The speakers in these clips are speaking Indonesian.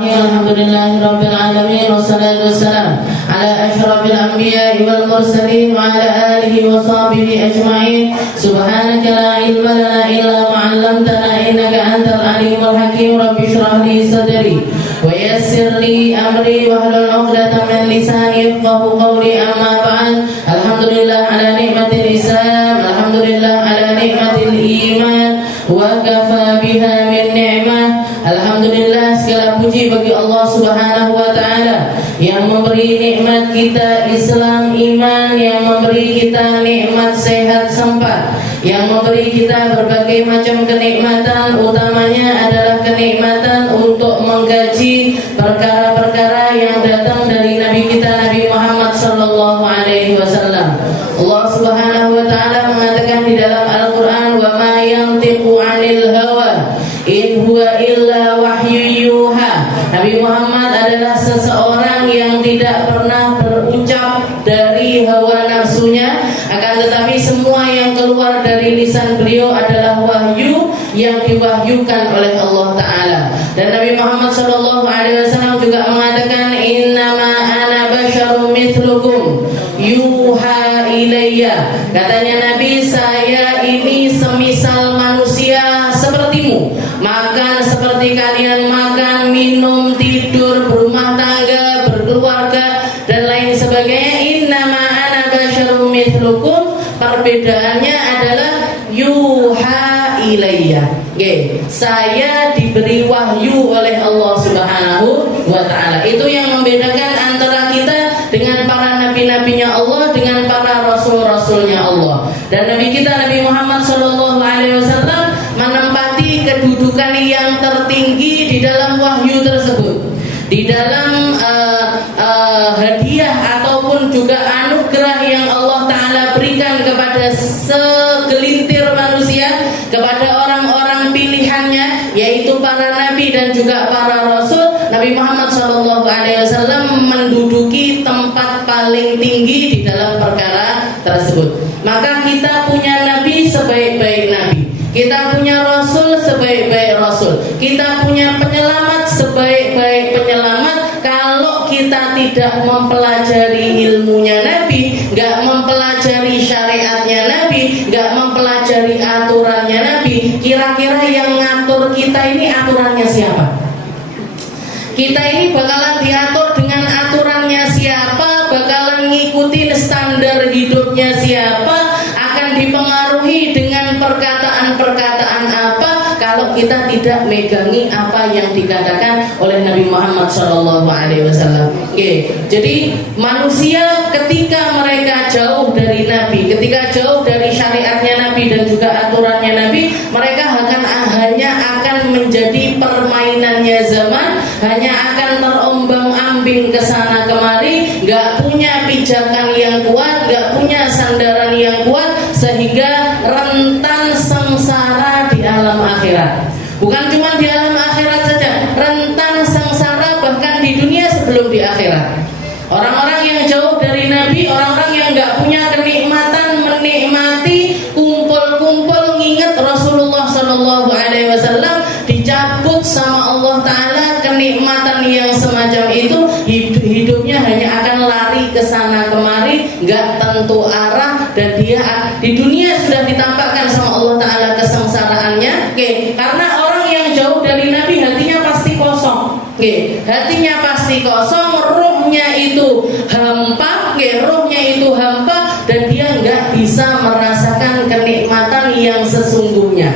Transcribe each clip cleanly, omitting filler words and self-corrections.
Alhamdulillahirabbil alamin wassalatu wassalamu ala asyrafil anbiya'i wal mursalin wa ala alihi wa sahbihi ajma'in. Subhanaka la ilma lana illa ma 'allamtana innaka antal alimul hakim. Rabbi shrah li sadri wa yassir li amri wahlul 'uqdatam min lisani yafqahu qawli. Amma ba'd. Alhamdulillah ala ni'matil Islam, alhamdulillah ala ni'matil iman wa kafa biha min ni'mah. Alhamdulillah, segala puji bagi Allah Subhanahu wa taala yang memberi nikmat kita Islam iman, yang memberi kita nikmat sehat sempat, yang memberi kita berbagai macam kenikmatan, utamanya adalah kenikmatan untuk mengkaji perkara-perkara yang datang dari Nabi kita Nabi Muhammad sallallahu alaihi wasallam. Allah Subhanahu wa taala mengatakan di dalam Al-Qur'an, "Wa ma yantiqu 'anil hawa in huwa illa wahyu yuha." Nabi Muhammad adalah seseorang yang tidak pernah berucap dari hawa nafsunya, akan tetapi semua yang keluar dari lisan beliau adalah wahyu yang diwahyukan oleh Allah Ta'ala. Dan Nabi Muhammad SAW juga mengatakan, "Innama ana basyarum mithlukum yuha ilayya." Katanya Nabi, saya ini semisal manusia sepertimu, makan seperti kalian makan, minum, tidur, berumah tangga, berkeluarga dan lain sebagainya. Innama ana basyarum mithlukum, perbedaannya adalah yuha ilayya. Saya diberi wahyu oleh Allah Subhanahu wa taala. Itu yang membedakan antara kita dengan para nabi-nabinya Allah, dengan para rasul-rasulnya Allah. Dan Nabi kita Nabi Muhammad SAW menempati kedudukan yang tertinggi di dalam wahyu tersebut, di dalam hadiah ataupun juga anugerah yang Allah Ta'ala berikan kepada segelintir manusia, kepada orang-orang pilihannya, yaitu para nabi dan juga para rasul. Nabi Muhammad SAW menduduki tempat paling tinggi di dalam perkara tersebut. Maka kita punya nabi sebaik-baik nabi, kita punya rasul sebaik-baik rasul, kita punya penyelamat sebaik-baik penyelamat. Kalau kita tidak mempelajari ilmunya Nabi, gak mempelajari syariatnya Nabi, gak mempelajari aturannya Nabi, kira-kira yang ngatur kita ini aturannya siapa? Kita ini bakalan diatur dengan aturannya siapa, bakalan ngikutin standar hidupnya siapa, akan dipengaruhi dengan perkataan-perkataan apa kalau kita tidak megangi apa yang dikatakan oleh Nabi Muhammad SAW. Jadi manusia ketika mereka jauh dari Nabi, ketika jauh dari syariatnya Nabi dan juga aturannya Nabi, mereka hanya akan menjadi permainannya zaman, hanya akan terombang-ambing ke sana kemari, gak punya pijakan yang kuat, gak punya sandaran yang kuat, sehingga rentan sengsara di alam akhirat. Bukan cuma di alam akhirat saja, rentan sengsara bahkan di dunia sebelum di akhirat. Orang-orang yang jauh dari Nabi, orang-orang yang gak punya kenikmatan menikmati kumpul-kumpul nginget Rasulullah SAW, dicabut sama Allah Ta'ala kenikmatan yang semacam itu, hidupnya hanya akan lari ke sana kemari, gak tentu arah, dan dia di dunia sudah ditampakkan sama Allah Ta'ala kesengsaraannya. Karena orang yang jauh dari Nabi hatinya pasti kosong. Hatinya pasti kosong, rohnya itu hampa, rohnya itu hampa, dan dia nggak bisa merasakan kenikmatan yang sesungguhnya.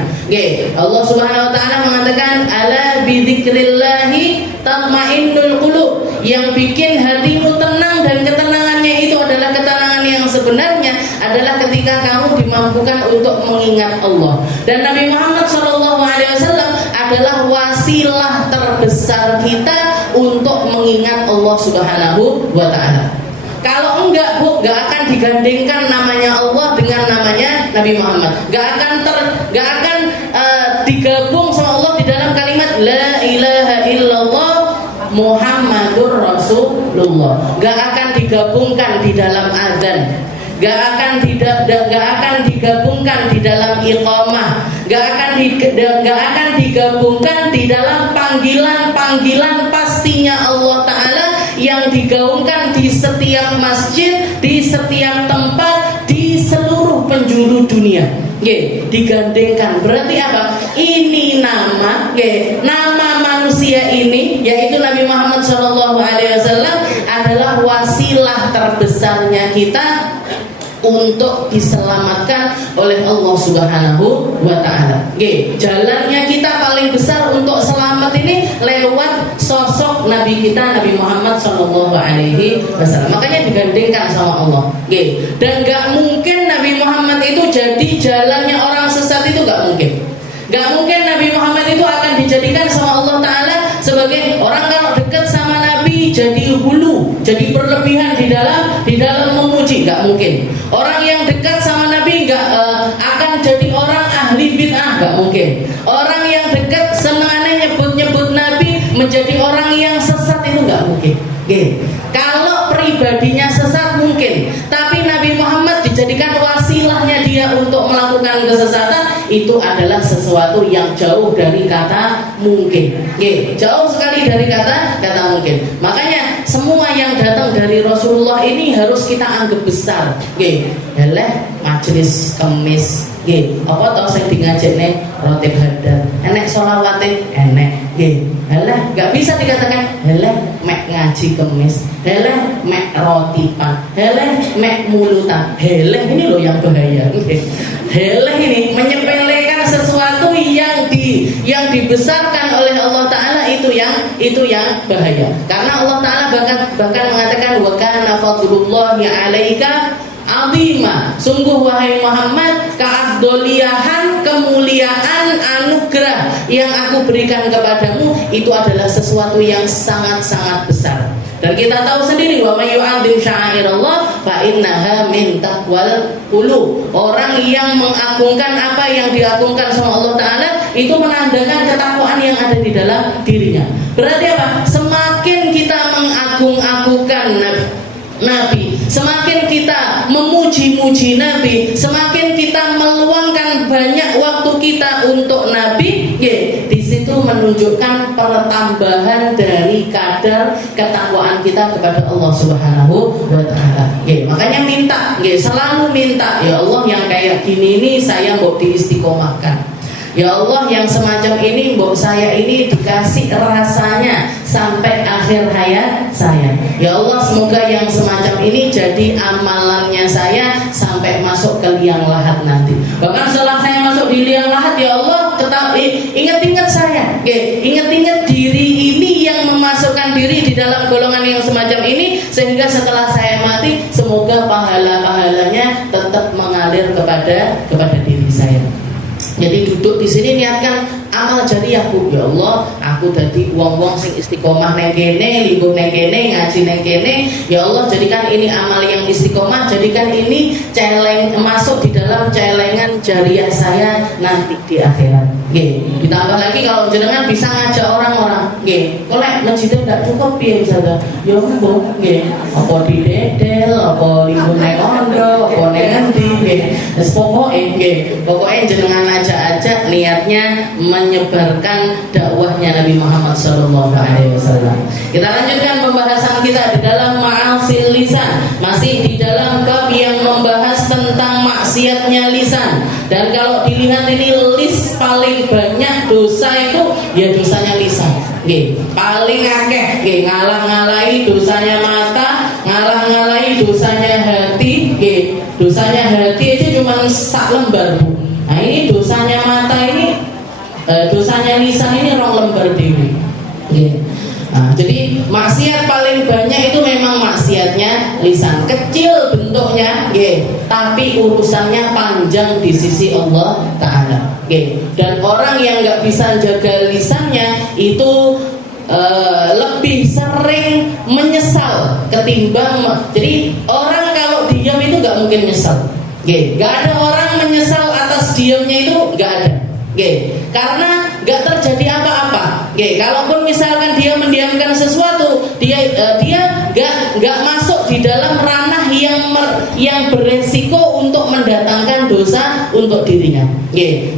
Allah Subhanahu Wa Taala mengatakan, "Ala bidzikrillahi tatmainnul qulub." Yang bikin hatimu tenang dan ketenangannya itu adalah ketenangan yang sebenarnya adalah ketika kamu dimampukan untuk mengingat Allah. Dan Nabi Muhammad SAW adalah wasilah terbesar kita untuk mengingat Allah Subhanahu wa Ta'ala. Kalau enggak, enggak akan digandengkan namanya Allah dengan namanya Nabi Muhammad. Enggak akan digabung sama Allah di dalam kalimat la ilaha illallah Muhammadur Rasulullah. Enggak akan digabungkan di dalam azan. Gak akan digabungkan di dalam iqamah, gak akan digabungkan di dalam panggilan pas yang digaungkan di setiap masjid, di setiap tempat, di seluruh penjuru dunia. Digandengkan. Berarti apa? Ini nama, nama manusia ini, yaitu Nabi Muhammad SAW, adalah wasilah terbesarnya kita untuk diselamatkan oleh Allah Subhanahu wa Ta'ala. Jalannya kita paling besar untuk selamat ini lewat sosok Nabi kita, Nabi Muhammad SAW. Makanya digandengkan sama Allah. Dan gak mungkin Nabi Muhammad itu jadi jalannya orang sesat, itu gak mungkin. Gak mungkin Nabi Muhammad itu akan dijadikan sama Allah Ta'ala sebagai orang kalau dekat sama Nabi jadi hulu, jadi berlebihan di dalam memuji. Gak mungkin. Orang yang dekat sama Nabi akan jadi orang ahli bid'ah. Gak mungkin. Orang yang dekat senangannya nyebut-nyebut Nabi menjadi orang yang sesat, itu gak mungkin. Kalau pribadinya sesat mungkin, tapi Nabi Muhammad dijadikan wasilahnya dia untuk melakukan kesesatan, itu adalah sesuatu yang jauh dari kata mungkin. Jauh sekali dari kata mungkin. Makanya semua yang datang dari Rasulullah ini harus kita anggap besar. Majelis kemis, apa tau sing ngajekne roti hadar, enek sholawate enek. Gak bisa dikatakan mek ngaji kemis, mek roti pan, mek mulutan. Ini loh yang bahaya. Ini menyepelekan sesuatu yang dibesarkan oleh Allah Ta'ala, itu yang bahaya. Karena Allah Ta'ala bahkan mengatakan wa kana fadlullahi 'alaika azima. Sungguh wahai Muhammad, keafdoliahan, kemuliaan, anugerah yang aku berikan kepadamu itu adalah sesuatu yang sangat-sangat besar. Dan kita tahu sendiri bahwa yu'adzim sya'airallah fa innaha min taqwal qulub. Orang yang mengagungkan apa yang diagungkan sama Allah Ta'ala itu menandakan ketakwaan yang ada di dalam dirinya. Berarti apa? Semakin kita mengagung-agungkan Nabi, semakin kita memuji-muji Nabi, semakin kita meluangkan banyak waktu kita untuk Nabi, di situ menunjukkan pertambahan dari kadar ketakwaan kita kepada Allah Subhanahu wa Ta'ala. Makanya minta, selalu minta, ya Allah yang kayak gini ini saya mau diistiqomahkan. Ya Allah yang semacam ini mbok saya ini dikasih rasanya sampai akhir hayat saya. Ya Allah semoga yang semacam ini jadi amalannya saya sampai masuk ke liang lahat nanti. Bahkan setelah saya masuk di liang lahat, ya Allah tetap ingat-ingat saya, ingat-ingat diri ini yang memasukkan diri di dalam golongan yang semacam ini, sehingga setelah saya mati semoga pahala-pahalanya tetap mengalir kepada diri saya. Jadi duduk di sini niatkan amal jariyahku, ya Allah aku dadi wong-wong sing istiqomah neng kene, libuh neng kene, ngaji neng kene. Ya Allah jadikan ini amal yang istiqomah, jadikan ini masuk di dalam celengan jariyah saya nanti di akhirat. Ditambah lagi kalau jenengan bisa ngajak orang-orang, kolek masjidnya tidak cukup piye misalnya, ya mbok apa di dedel, apa libuh neng ondo, apa neng endi, pokoknya jenengan ajak-ajak niatnya menyebarkan dakwahnya Nabi Muhammad SAW. Kita lanjutkan pembahasan kita di dalam ma'asil lisan, masih di dalam bab yang membahas tentang maksiatnya lisan. Dan kalau dilihat ini list paling banyak dosa itu ya dosanya lisan. Paling akeh ngalah-ngalahi dosanya mata, ngalah-ngalahi dosanya hati. Dosanya hati aja cuma sak lembar, Bu. Nah ini dosanya mata ini, dosanya lisan ini rong lembar dewi. Nah, jadi maksiat paling banyak itu memang maksiatnya lisan. Kecil bentuknya, tapi urusannya panjang di sisi Allah Ta'ala. Dan orang yang nggak bisa jaga lisannya itu lebih sering menyesal ketimbang. Jadi orang kalau diam itu nggak mungkin nyesal. Gak ada orang menyesal atas diamnya itu, gak ada. Karena gak terjadi apa-apa. Kalaupun misalkan dia mendiamkan sesuatu, dia gak masuk di dalam ranah yang beresiko untuk mendatangkan dosa untuk dirinya.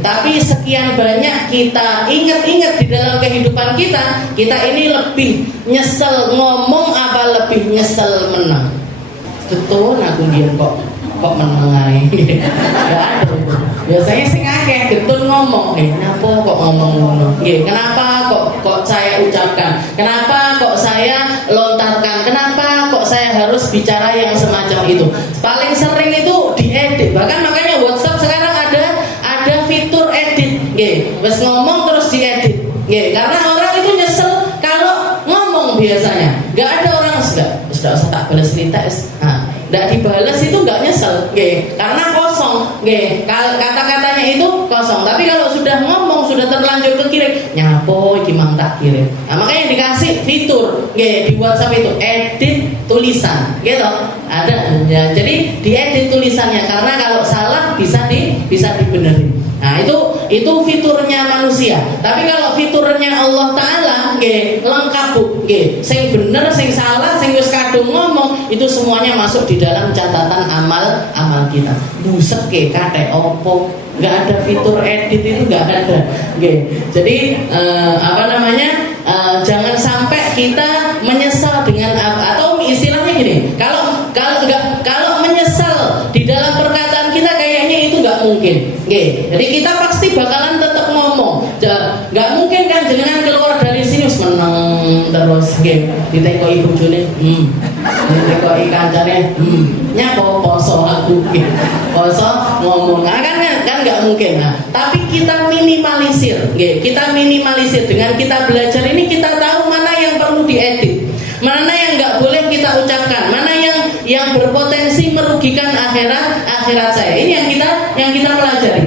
Tapi sekian banyak kita ingat-ingat di dalam kehidupan kita ini lebih nyesel ngomong apa lebih nyesel menang. Betul aku dia kok menang ae. Enggak ada. Biasanya sing akeh getun ngomong, kenapa kok ngomong ngono? Kenapa kok saya ucapkan? Kenapa kok saya lontarkan? Kenapa kok saya harus bicara yang semacam itu? Paling sering itu diedit. Bahkan makanya WhatsApp sekarang ada fitur edit. Wes ngomong terus diedit. Karena orang itu nyesel kalau ngomong biasanya. Enggak ada orang sudah usah tak balas cerita. Tidak dibalas itu nggak nyesel, karena kosong, kata-katanya itu kosong. Tapi kalau sudah ngomong, sudah terlanjur kekirim, nyapo gimana tak kirim. Makanya dikasih fitur, di WhatsApp itu edit tulisan, gitu. Ada, ya. Jadi diedit tulisannya karena kalau salah bisa dibenerin. Nah itu fiturnya manusia. Tapi kalau fiturnya Allah Ta'ala lengkap bu, sing bener, sing salah, sing wis kadung ngomong, itu semuanya masuk di dalam catatan amal kita. Buset kate opo, nggak ada fitur edit itu nggak ada. Jadi jangan sampai kita menyesal dengan atau istilahnya gini, kalau menyesal di dalam perkataan kita kayaknya itu nggak mungkin. Jadi kita pasti bakalan tetap ngomong. Nggak mungkin kan jenengan keluar dari sini menang terus ditekoi bojone, ditekoi kancane, nyapa poso aku, poso ngomong. Kan nggak mungkin. Tapi kita minimalisir, dengan kita belajar ini kita tahu mana yang perlu diedit, mana yang nggak boleh kita ucapkan, mana yang berpotensi merugikan akhirat saya. Ini yang kita pelajari.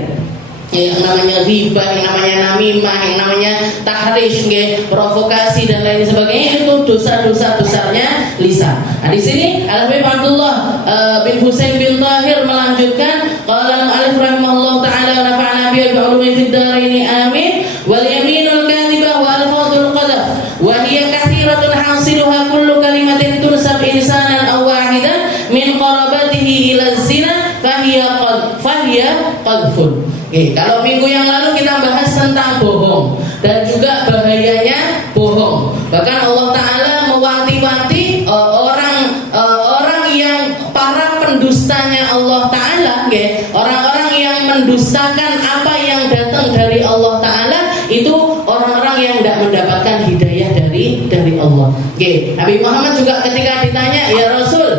Yang namanya riba, yang namanya namimah, yang namanya tahrish, provokasi dan lain sebagainya, itu dosa-dosa besarnya lisan. Nah di sini Al-Habib Abdullah bin Husain bin Tahir melanjutkan, qala al-alif rahimahullah ta'ala wa nafa'ana bihi wa ulumi fid dharain amin, wal yaminul kadhibah wa al-fadhul qadaf wa hiya kathiratun hasiluha kullu kalimatin tunsab insanan aw wahidan min qarabatihi ila zina fahiya qadfun. Kalau minggu yang lalu kita bahas tentang bohong dan juga bahayanya bohong. Bahkan Allah Ta'ala mewanti-wanti orang yang para pendustanya Allah Ta'ala, orang-orang yang mendustakan apa yang datang dari Allah Ta'ala, itu orang-orang yang tidak mendapatkan hidayah dari Allah. Nabi Muhammad juga ketika ditanya, ya Rasul,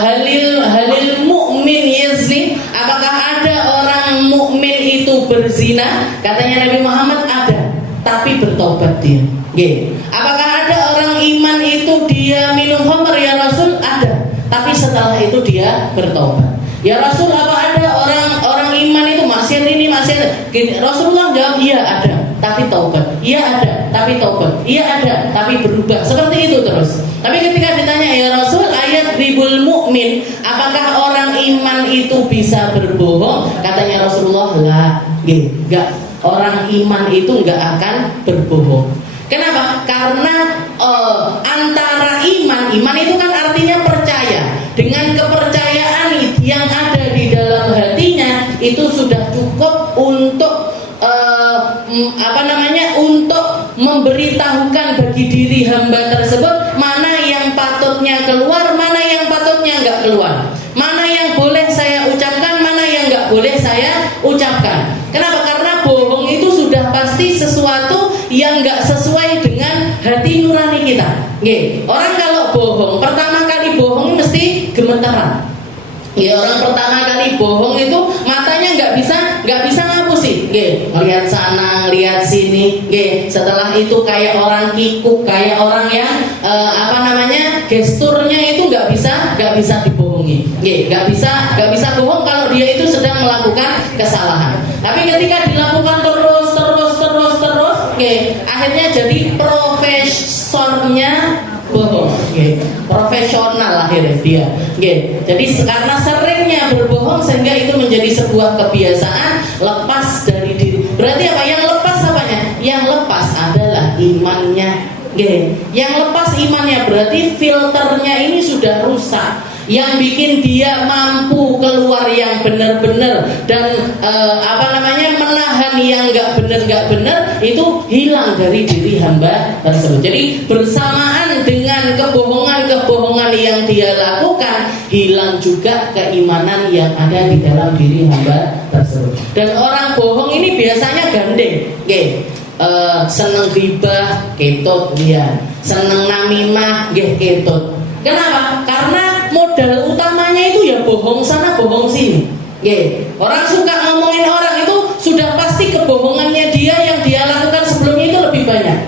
halil mu'min yazni, apakah ada orang mukmin itu berzina? Katanya Nabi Muhammad, ada, tapi bertobat dia. Apakah ada orang iman itu dia minum khamr? Ya Rasul, ada, tapi setelah itu dia bertobat. Ya Rasul, apa ada orang iman itu maksiat ini maksiat? Rasulullah jawab, iya ada, tapi taubat. Iya ada, tapi taubat. Iya ada, tapi berubah. Seperti itu terus. Tapi ketika ditanya, ya Rasul, ayat ribul mukmin, apakah orang iman itu bisa berbohong? Katanya Rasulullah, enggak. Orang iman itu enggak akan berbohong. Kenapa? Karena antara iman itu kan artinya percaya. Dengan kepercayaan yang ada di dalam hatinya itu sudah cukup untuk untuk memberitahukan bagi diri hamba tersebut mana yang patutnya keluar, mana yang patutnya enggak keluar, mana yang boleh saya ucapkan, mana yang enggak boleh saya ucapkan. Kenapa? Karena bohong itu sudah pasti sesuatu yang enggak sesuai dengan hati nurani kita. Orang kalau bohong, pertama kali bohong mesti gemetaran. Orang pertama kali bohong itu matanya nggak bisa ngapusi, melihat sana, lihat sini, setelah itu kayak orang kikuk, kayak orang yang gesturnya itu nggak bisa dibohongi, nggak bisa bohong kalau dia itu sedang melakukan kesalahan. Tapi ketika dilakukan terus, akhirnya jadi profesornya bohong, profesional akhirnya dia. Jadi karena seringnya berbohong sehingga itu menjadi sebuah kebiasaan, lepas dari diri. Berarti apa? Yang lepas apanya? Yang lepas adalah imannya. Yang lepas imannya berarti filternya ini sudah rusak. yang bikin dia mampu keluar yang benar-benar dan menahan yang nggak benar itu hilang dari diri hamba tersebut. Jadi bersamaan dengan kebohongan yang dia lakukan, hilang juga keimanan yang ada di dalam diri hamba tersebut. Dan orang bohong ini biasanya gandeng, seneng ghibah ketut dia, seneng namimah ketut. Kenapa? Karena modal utamanya itu ya bohong sana bohong sini. Orang suka ngomongin orang itu sudah pasti kebohongannya dia yang dia lakukan sebelumnya itu lebih banyak.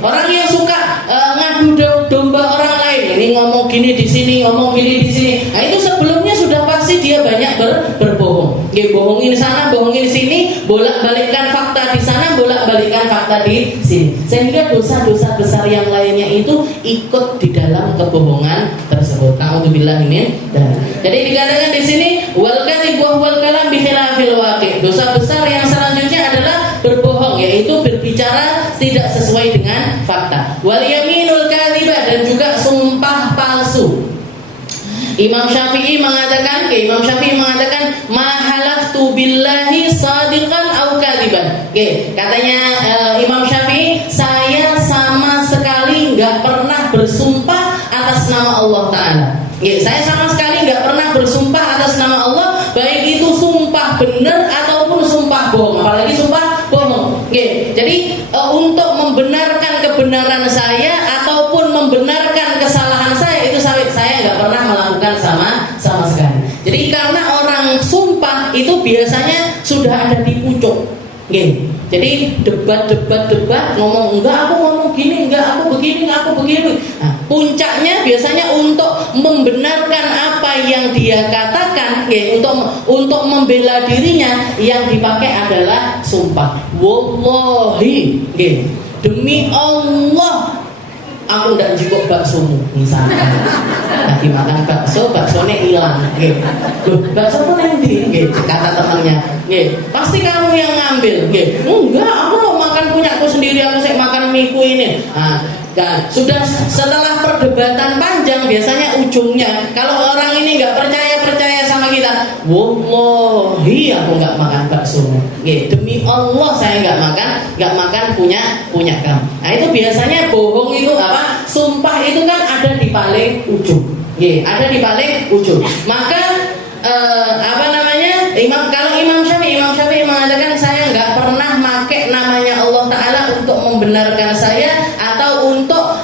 Orang yang suka ngadu domba orang lain, ini ngomong gini di sini, ngomong gini di sini. Nah, itu sebelumnya sudah pasti dia banyak berbohong. Bohongin sana, bohongin sini, bolak-balikkan fakta di sana, bolak-balikkan fakta di sini. Sehingga dosa-dosa besar yang lainnya itu ikut di dalam kebohongan tersebut. Nauzubillah min dzalik. Jadi dikatakan di sini wal kadhib wa wal kalam bi khilafil waqi'. Dosa besar yang selanjutnya adalah berbohong, yaitu berbicara tidak sesuai dengan fakta. Wal yaminul kadzibah, dan juga sumpah palsu. Imam Syafi'i mengatakan ma halaftu billahi sadiqan aw kadziban. Katanya Imam Syafi'i, saya sama sekali enggak pernah bersumpah atas nama Allah Ta'ala. Saya sama sekali enggak pernah bersumpah atas nama Allah, baik itu sumpah benar ataupun sumpah bohong, apalagi sumpah bohong. Jadi untuk membenarkan kebenaran saya ataupun membenarkan kesalahan saya, itu saya nggak pernah melakukan sama sekali. Jadi karena orang sumpah itu biasanya sudah ada di pucuk. Jadi debat ngomong enggak, aku ngomong gini, enggak aku begini, enggak aku begini. Nah, puncaknya biasanya untuk membenarkan apa yang dia katakan, untuk membela dirinya, yang dipakai adalah sumpah. Wallahi, demi Allah, aku ndak jikok baksomu misalnya. Nah, dimakan baksonya hilang. Loh, bakso pun nanti, kata temannya. Pasti kamu yang ngambil. Enggak, aku mau makan punyaku sendiri, aku sih makan miku ini. Dan sudah setelah perdebatan panjang, biasanya ujungnya kalau orang ini nggak percaya sama kita, wallahi aku nggak makan bakso. Demi Allah saya nggak makan punya kamu. Nah, itu biasanya bohong itu apa? Sumpah itu kan ada di paling ujung. Ada di paling ujung. Maka kalau Imam Syafi'i mengatakan, saya nggak pernah pakai namanya Allah Ta'ala untuk membenarkan saya atau untuk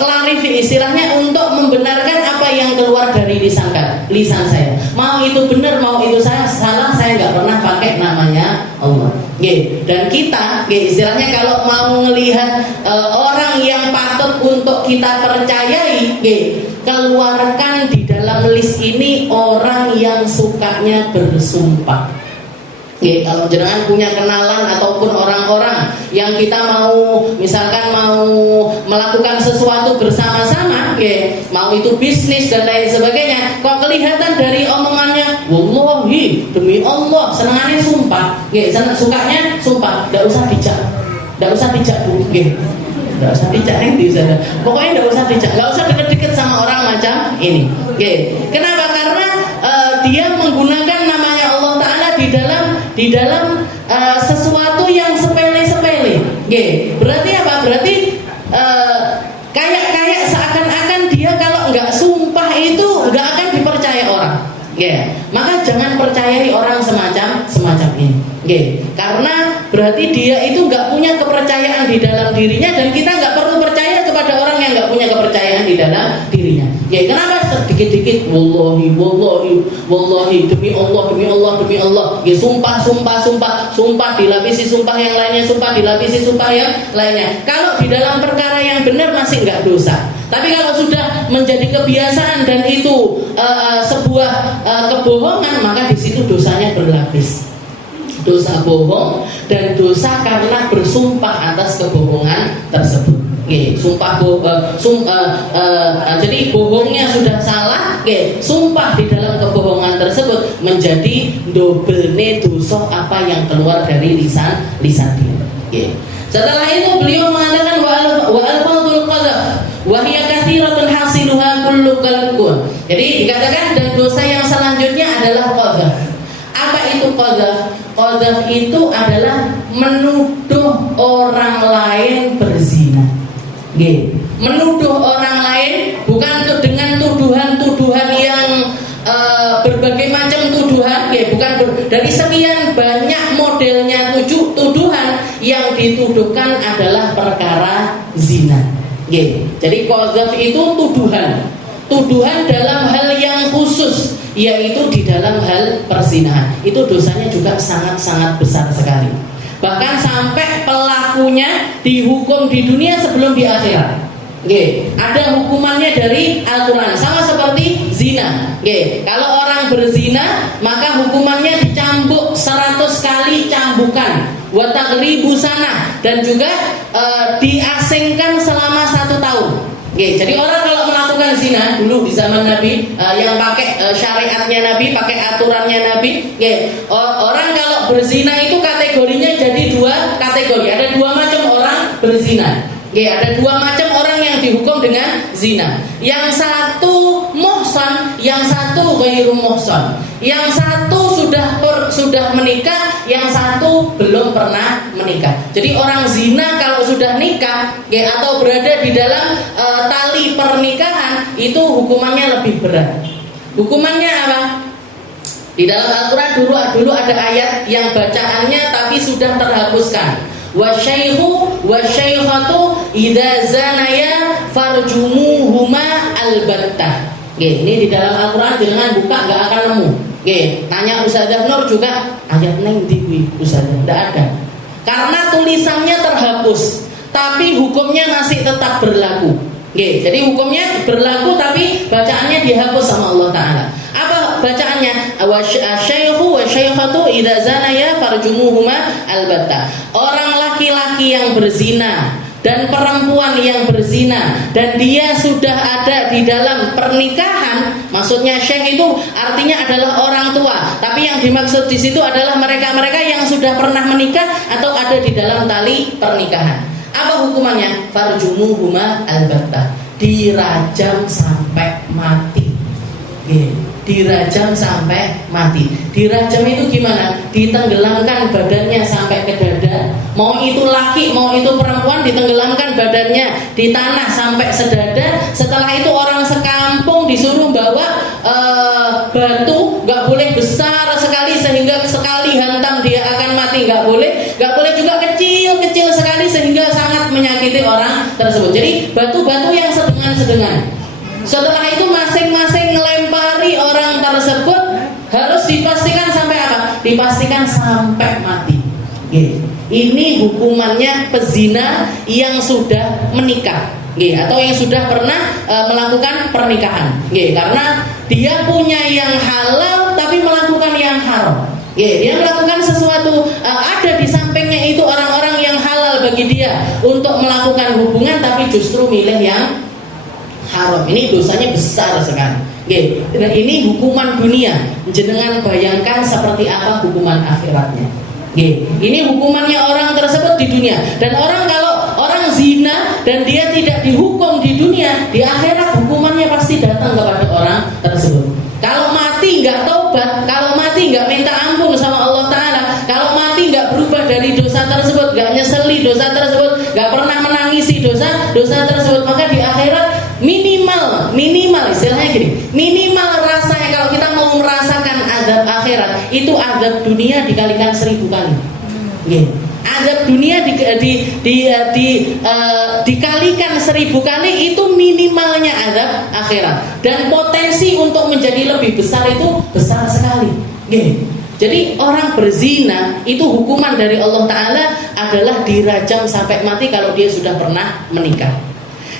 klarifikasi, istilahnya untuk membenarkan apa yang keluar dari lisan saya. Mau itu benar, mau itu salah, saya nggak pernah pakai namanya Allah. Dan kita, istilahnya kalau mau melihat orang yang patut untuk kita percayai, keluarkan di dalam list ini orang yang sukanya bersumpah. Kalau jenengan punya kenalan ataupun orang-orang yang kita misalkan mau melakukan sesuatu bersama-sama, mau itu bisnis dan lain sebagainya, kok kelihatan dari omongannya, wallahi demi Allah, senangannya sumpah, sukanya sumpah, nggak usah dijak dulu, nggak usah dijak di sana. Pokoknya nggak usah deket-deket sama orang macam ini. Kenapa? Karena dia menggunakan namanya Allah Ta'ala di dalam sesuatu yang sepele-sepele. Berarti apa? Berarti kayak seakan-akan dia kalau nggak sumpah itu nggak akan dipercaya orang. Maka jangan percayai orang semacam ini. Karena berarti dia itu nggak punya kepercayaan di dalam dirinya, dan kita nggak perlu percaya kepada orang yang nggak punya kepercayaan di dalam dirinya. Kenapa? Sedikit-sedikit wallahi demi Allah. Sumpah dilapisi sumpah yang lainnya, sumpah dilapisi sumpah yang lainnya. Kalau di dalam perkara yang benar masih nggak dosa. Tapi kalau sudah menjadi kebiasaan dan itu sebuah kebohongan, maka di situ dosanya berlapis. Dosa bohong dan dosa karena bersumpah atas kebohongan tersebut. Jadi bohongnya sudah salah, sumpah di dalam kebohongan tersebut menjadi dobelnya dosa apa yang keluar dari lisan dia. Setelah itu beliau mengatakan wa alfadul qadhaf wa hiya katsiratun hasiluha kullu kalkun. Jadi dikatakan dan dosa yang selanjutnya adalah qadzaf. Apa itu qadzaf? Qadzaf itu adalah menuduh orang lain berzina. Menuduh orang lain bukan dengan tuduhan-tuduhan yang berbagai macam tuduhan, bukan dari sekian banyak modelnya tuduhan yang dituduhkan adalah perkara zina. Jadi qadzaf itu tuduhan dalam hal yang khusus, yaitu di dalam hal perzinahan. Itu dosanya juga sangat-sangat besar sekali. Bahkan sampai pelakunya dihukum di dunia sebelum di akhirat. Ada hukumannya dari Al-Quran, sama seperti zina. Kalau orang berzina, maka hukumannya dicambuk 100 kali cambukan, wa taghribu sana, dan juga diasingkan selama 1 tahun. Jadi orang kalau melakukan zina dulu di zaman Nabi, yang pakai syariatnya Nabi, pakai aturannya Nabi, orang kalau berzina itu kategorinya jadi 2 kategori. Ada 2 macam orang berzina. Ada 2 macam orang yang dihukum dengan zina. Yang satu muhsan, yang satu ghairu muhsan. Yang satu sudah menikah, yang satu belum pernah menikah. Jadi orang zina kalau sudah nikah atau berada di dalam tali pernikahan, itu hukumannya lebih berat. Hukumannya apa? Di dalam Al-Quran dulu ada ayat yang bacaannya tapi sudah terhapuskan. Wasyaikhu wasyaikhatu idza zanaya farjumuhuma albattah. Ini di dalam Al-Quran jangan buka, nggak akan nemu. Tanya Ustazah Nur juga ayat neng di Ustazah tidak ada. Karena tulisannya terhapus, tapi hukumnya masih tetap berlaku. Jadi hukumnya berlaku tapi bacaannya dihapus sama Allah Ta'ala. Apa bacaannya? Wasyaikhu wasyaikhatu idza zanaya farjumuhuma albattah. Orang laki-laki yang berzina dan perempuan yang berzina dan dia sudah ada di dalam pernikahan, maksudnya syekh itu artinya adalah orang tua, tapi yang dimaksud di situ adalah mereka-mereka yang sudah pernah menikah atau ada di dalam tali pernikahan. Apa hukumannya? Farjumuhuma albattah, dirajam sampai mati. Dirajam sampai mati. Dirajam itu gimana? Ditenggelamkan badannya sampai ke dada. Mau itu laki, mau itu perempuan, ditenggelamkan badannya di tanah sampai sedada. Setelah itu orang sekampung disuruh bawa batu, nggak boleh besar sekali sehingga sekali hantam dia akan mati, nggak boleh juga kecil sekali sehingga sangat menyakiti orang tersebut. Jadi batu-batu yang sedengan-sedengan. Setelah itu masing-masing melempari orang tersebut, harus dipastikan sampai apa? Dipastikan sampai mati. Ini hukumannya pezina yang sudah menikah, atau yang sudah pernah melakukan pernikahan. Karena dia punya yang halal tapi melakukan yang haram. Dia melakukan sesuatu, ada di sampingnya itu orang-orang yang halal bagi dia untuk melakukan hubungan, tapi justru milih yang haram. Ini dosanya besar sekali. Dan ini hukuman dunia. Jenengan bayangkan seperti apa hukuman akhiratnya. Ini hukumannya orang tersebut di dunia. Dan kalau orang zina dan dia tidak dihukum di dunia, di akhirat hukumannya pasti datang kepada orang tersebut. Kalau mati nggak taubat, kalau mati nggak minta ampun sama Allah Ta'ala, kalau mati nggak berubah dari dosa tersebut, nggak nyeseli dosa tersebut, nggak pernah menangisi dosa tersebut, maka di akhirat minimal istilahnya gini, minimal rasanya kalau kita mau merasakan azab akhirat itu azab dunia dikalikan 1000 kali. Azab dunia dikalikan 1000 kali itu minimalnya azab akhirat, dan potensi untuk menjadi lebih besar itu besar sekali. Jadi orang berzina itu hukuman dari Allah Ta'ala adalah dirajam sampai mati kalau dia sudah pernah menikah.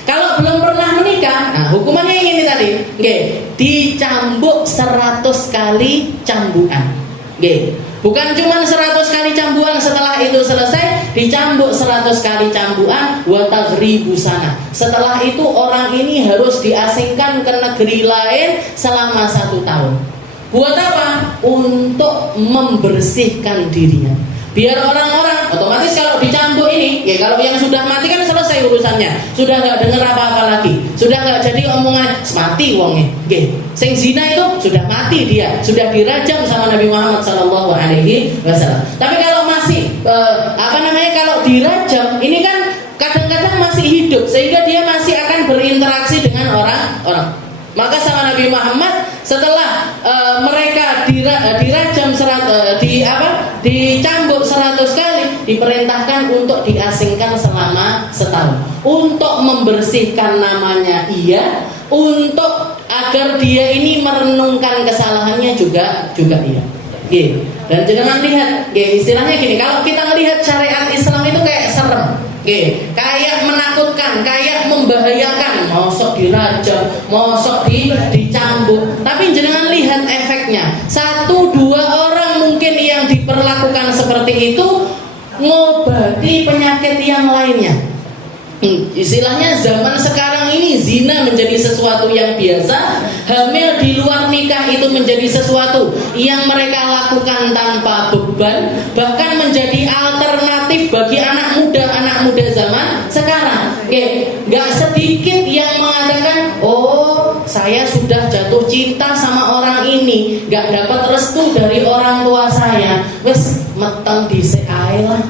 Kalau belum pernah menikah, nah hukumannya yang ini tadi, dicambuk 100 kali cambukan. Bukan cuma 100 kali cambukan, setelah itu selesai dicambuk 100 kali cambukan, wa taghribu sana. Setelah itu orang ini harus diasingkan ke negeri lain selama 1 tahun. Buat apa? Untuk membersihkan dirinya. Biar orang-orang otomatis kalau dicambuk ini, ya kalau yang sudah mati kan selesai urusannya, sudah nggak dengar apa-apa lagi, sudah nggak jadi omongan mati wongnya. Sing zina itu sudah mati dia, sudah dirajam sama Nabi Muhammad SAW. Tapi kalau masih kalau dirajam, ini kan kadang-kadang masih hidup sehingga dia masih akan berinteraksi dengan orang-orang. Maka sama Nabi Muhammad setelah mereka dirajam dicambuk 100 kali, diperintahkan untuk diasingkan selama setahun untuk membersihkan namanya untuk agar dia ini merenungkan kesalahannya juga iya. Dan jangan lihat, istilahnya gini, kalau kita melihat syariat Islam itu kayak serem. Kayak menakutkan, kayak membahayakan, mosok dirajam, mosok dicambuk. Tapi jangan lihat efeknya. 1-2 orang mungkin yang diperlakukan seperti itu ngobati penyakit yang lainnya. Istilahnya zaman sekarang ini zina menjadi sesuatu yang biasa, hamil di luar nikah itu menjadi sesuatu yang mereka lakukan tanpa beban, bahkan menjadi alternatif bagi anak muda zaman sekarang. Gak sedikit yang mengatakan, oh saya sudah jatuh cinta sama orang ini, gak dapat restu dari orang tua saya, wes meteng dhisik ae lah.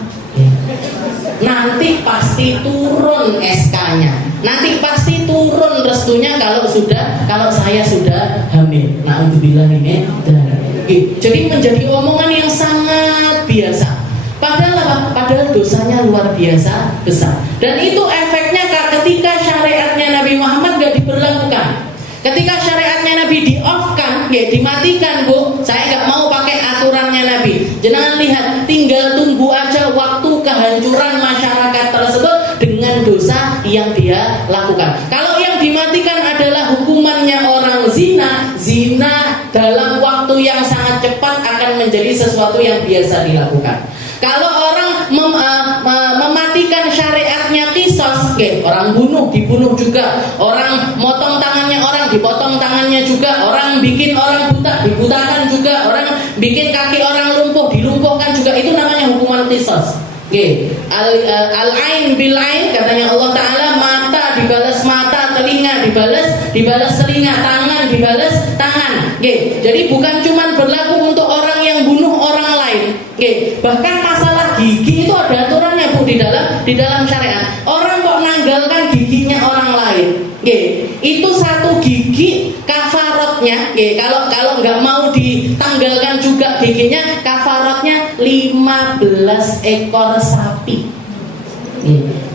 Nanti pasti turun SK-nya, nanti pasti turun restunya kalau saya sudah hamil. Na'udzubillah ini. Jadi menjadi omongan yang sangat biasa. Padahal dosanya luar biasa besar. Dan itu efeknya ketika syariatnya Nabi Muhammad gak diberlakukan. Ketika syariatnya Nabi di-off-kan, dimatikan, Bu. Saya gak mau pakai aturannya Nabi. Jangan lihat, tinggal tunggu aja waktu kehancuran masyarakat tersebut dengan dosa yang dia lakukan. Kalau yang dimatikan adalah hukumannya orang zina dalam waktu yang sangat cepat akan menjadi sesuatu yang biasa dilakukan. Kalau orang mematikan syariatnya kisos, orang dibunuh juga, orang motong tangannya orang dipotong tangannya juga, orang bikin orang buta dibutakan juga, orang bikin kaki orang lumpuh dilumpuhkan juga, itu namanya hukuman kisos. Al-ain bil ain, katanya Allah Ta'ala, mata dibalas mata, telinga dibalas telinga, tangan dibalas tangan. Jadi bukan cuma berlaku untuk orang yang bunuh orang lain. Bahkan masalah gigi itu ada aturannya, Bu, di dalam syariat. Orang kok nanggalkan giginya orang lain, itu satu gigi kafaratnya, kalau nggak mau ditanggalkan juga giginya, kafaratnya 15 ekor sapi.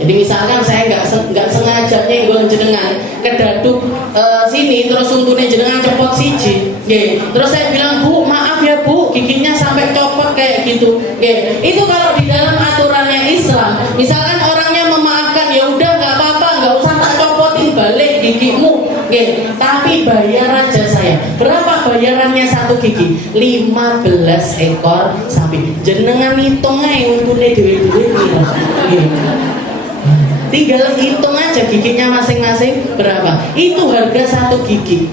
Jadi misalkan saya nggak sengaja nyenggol jenengan kedaduk sini, terus untune jenengan cepot siji, terus saya bilang, Bu maaf ya Bu, giginya sampai copot kayak gitu. Itu kalau di dalam aturannya Islam, misalkan orangnya memaafkan, ya udah nggak apa-apa, nggak usah tak copotin balik gigimu, tapi bayar aja saya. Berapa bayarannya satu gigi? 15 ekor sapi. Jenengan hitung aja untune dhewe-dhewe. Tinggal hitung aja giginya masing-masing berapa. Itu harga satu gigi.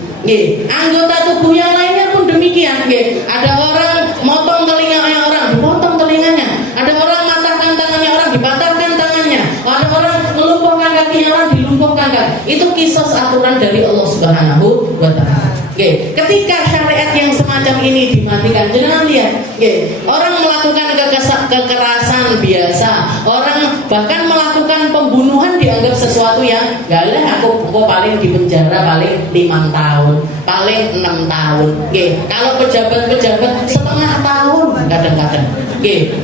Anggota tubuh yang lainnya pun demikian. Ada orang motong telinganya orang, dipotong telinganya. Ada orang matahkan tangannya orang, dipatahkan tangannya. Ada orang melumpuhkan kakinya orang, dilumpuhkan kaki. Itu kisos aturan dari Allah Subhanahu wa Ta'ala. Ketika syariat yang semacam ini dimatikan, jangan lihat, orang melakukan kekerasan biasa, orang bahkan melakukan pembunuhan dianggap sesuatu yang galah. Aku paling di penjara paling 5 tahun, paling 6 tahun. Kalau pejabat-pejabat setengah tahun kadang-kadang.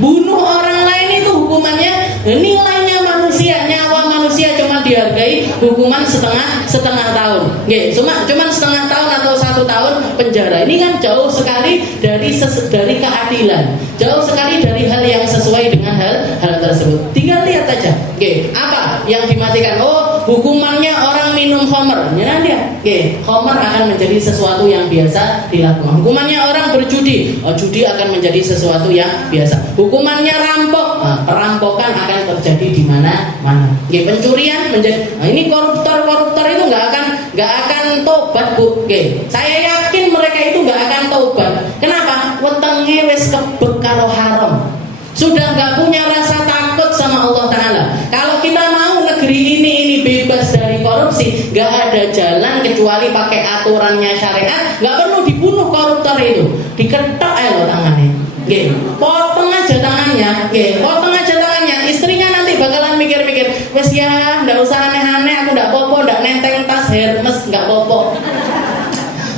Bunuh orang lain itu hukumannya nilainya manusia, nyawa manusia cuma dihargai hukuman setengah tahun. Cuma setengah tahun atau 1 tahun penjara. Ini kan jauh sekali dari keadilan, jauh sekali dari hal yang sesuai dengan hal tersebut. Tinggal lihat aja, apa yang dimatikan? Oh, hukumannya orang minum khamr. Ya lihat, khamr akan menjadi sesuatu yang biasa dilakukan. Hukumannya orang berjudi, judi akan menjadi sesuatu yang biasa. Hukumannya rampok, perampokan akan terjadi di mana-mana. Pencurian menjadi. Ini koruptor itu nggak akan tobat, Bu. Saya yakin mereka itu nggak akan tobat. Kenapa? Wetenge wis kebek karo haram. sudah nggak punya rasa takut sama Allah Ta'ala. Kalau kita mau negeri ini bebas dari korupsi, nggak ada jalan kecuali pakai aturannya syariat. Nggak perlu dibunuh koruptor itu, diketok aja loh tangannya, potong aja tangannya, potong aja tangannya. Istrinya nanti bakalan mikir-mikir, wes ya, nggak usah aneh-aneh, aku nggak popo, nggak nenteng tas Hermes, nggak popo.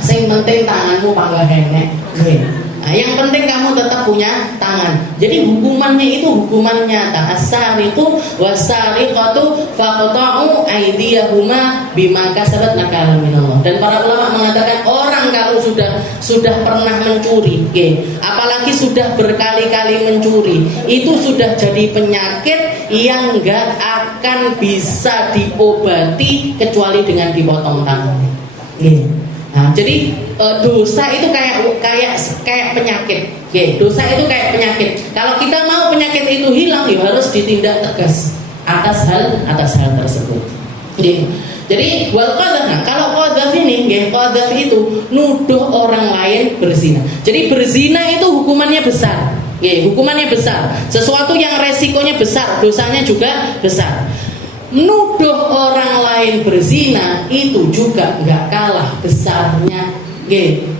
Sing penting tanganmu pangga henek. Nah, yang penting kamu tetap punya tangan. Jadi hukumannya itu hukuman nyata. As-sariqu was-sariqatu faqta'u aydiyahuma bima kasabat nakalan minallah. Dan para ulama mengatakan orang kalau sudah pernah mencuri, apalagi sudah berkali-kali mencuri, itu sudah jadi penyakit yang enggak akan bisa diobati kecuali dengan dipotong tangannya. Nah, jadi dosa itu kayak penyakit. Dosa itu kayak penyakit. Kalau kita mau penyakit itu hilang, ya harus ditindak tegas atas hal tersebut. Jadi wal qadzaf, kalau qadzaf ini, qadzaf itu nuduh orang lain berzina. Jadi berzina itu hukumannya besar. Hukumannya besar. Sesuatu yang resikonya besar, dosanya juga besar. Nuduh orang lain berzina itu juga nggak kalah besarnya.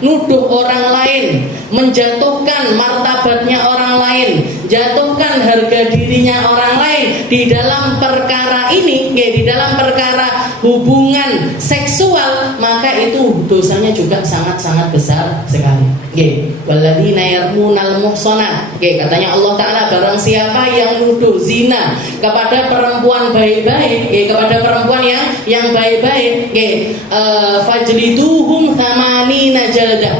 Nuduh orang lain, menjatuhkan martabatnya orang lain, jatuhkan harga dirinya orang lain di dalam perkara ini, di dalam perkara hubungan seksual, maka itu dosanya juga sangat-sangat besar sekali. Walladzina yarmunal muhsanat, katanya Allah Ta'ala, barang siapa yang nuduh zina kepada perempuan baik-baik, kepada perempuan yang baik-baik, fajliduhum thamanina jaldah,